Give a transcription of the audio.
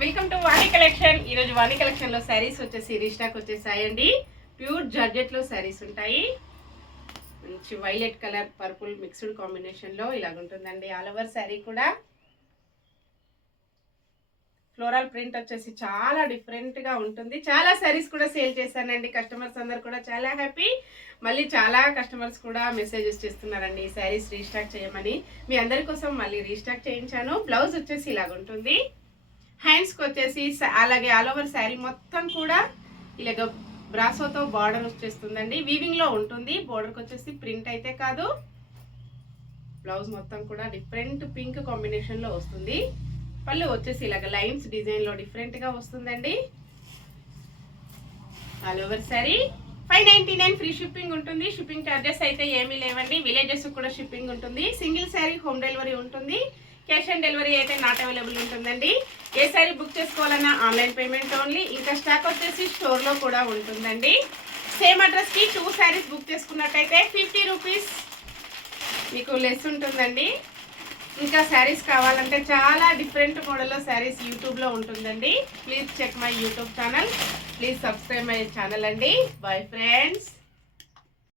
Welcome to Vani collection. ఈరోజు వాణి కలెక్షన్లో శారీస్ వచ్చేసి రీస్టాక్ వచ్చేసాయండి. ప్యూర్ జార్జెట్లో శారీస్ ఉంటాయి. మంచి వైలెట్ కలర్ పర్పుల్ మిక్స్డ్ కాంబినేషన్లో ఇలాగుంటుందండి. ఆల్ ఓవర్ శారీ కూడా ఫ్లోరల్ ప్రింట్ వచ్చేసి చాలా డిఫరెంట్గా ఉంటుంది. చాలా శారీస్ కూడా సేల్ చేశానండి. కస్టమర్స్ అందరు కూడా చాలా హ్యాపీ. మళ్ళీ చాలా కస్టమర్స్ కూడా మెసేజెస్ చేస్తున్నారండి ఈ శారీస్ రీస్టాక్ చేయమని. మీ అందరి కోసం మళ్ళీ రీస్టాక్ చేయించాను. బ్లౌజ్ వచ్చేసి ఇలాగుంటుంది. హ్యాండ్స్కి వచ్చేసి అలాగే ఆల్ ఓవర్ శారీ మొత్తం కూడా ఇలాగ బ్రాసోతో బార్డర్ వచ్చేస్తుందండి. వీవింగ్లో ఉంటుంది. బార్డర్కి వచ్చేసి ప్రింట్ అయితే కాదు. బ్లౌజ్ మొత్తం కూడా డిఫరెంట్ పింక్ కాంబినేషన్లో వస్తుంది. పళ్ళు వచ్చేసి ఇలాగ లైన్స్ డిజైన్లో డిఫరెంట్గా వస్తుందండి. All over sari 599 free shipping ఉంటుంది. షిప్పింగ్ ఛార్జెస్ అయితే ఏమీ లేవండి. విలేజెస్ కూడా షిప్పింగ్ ఉంటుంది. సింగిల్ శారీ హోమ్ డెలివరీ ఉంటుంది. క్యాష్ ఆన్ డెలివరీ అయితే నాట్ అవైలబుల్ ఉంటుందండి. ఏ శారీ బుక్ చేసుకోవాలన్నా ఆన్లైన్ పేమెంట్ ఓన్లీ. ఇంకా స్టాక్ వచ్చేసి స్టోర్లో కూడా ఉంటుందండి. సేమ్ అడ్రస్కి 2 శారీస్ బుక్ చేసుకున్నట్టయితే 50 రూపీస్ మీకు లెస్ ఉంటుందండి. ఇంకా శారీస్ కావాలంటే చాలా డిఫరెంట్ మోడల్లో శారీస్ యూట్యూబ్లో ఉంటుందండి. Please check my YouTube channel. Please subscribe my channel అండి. Bye friends.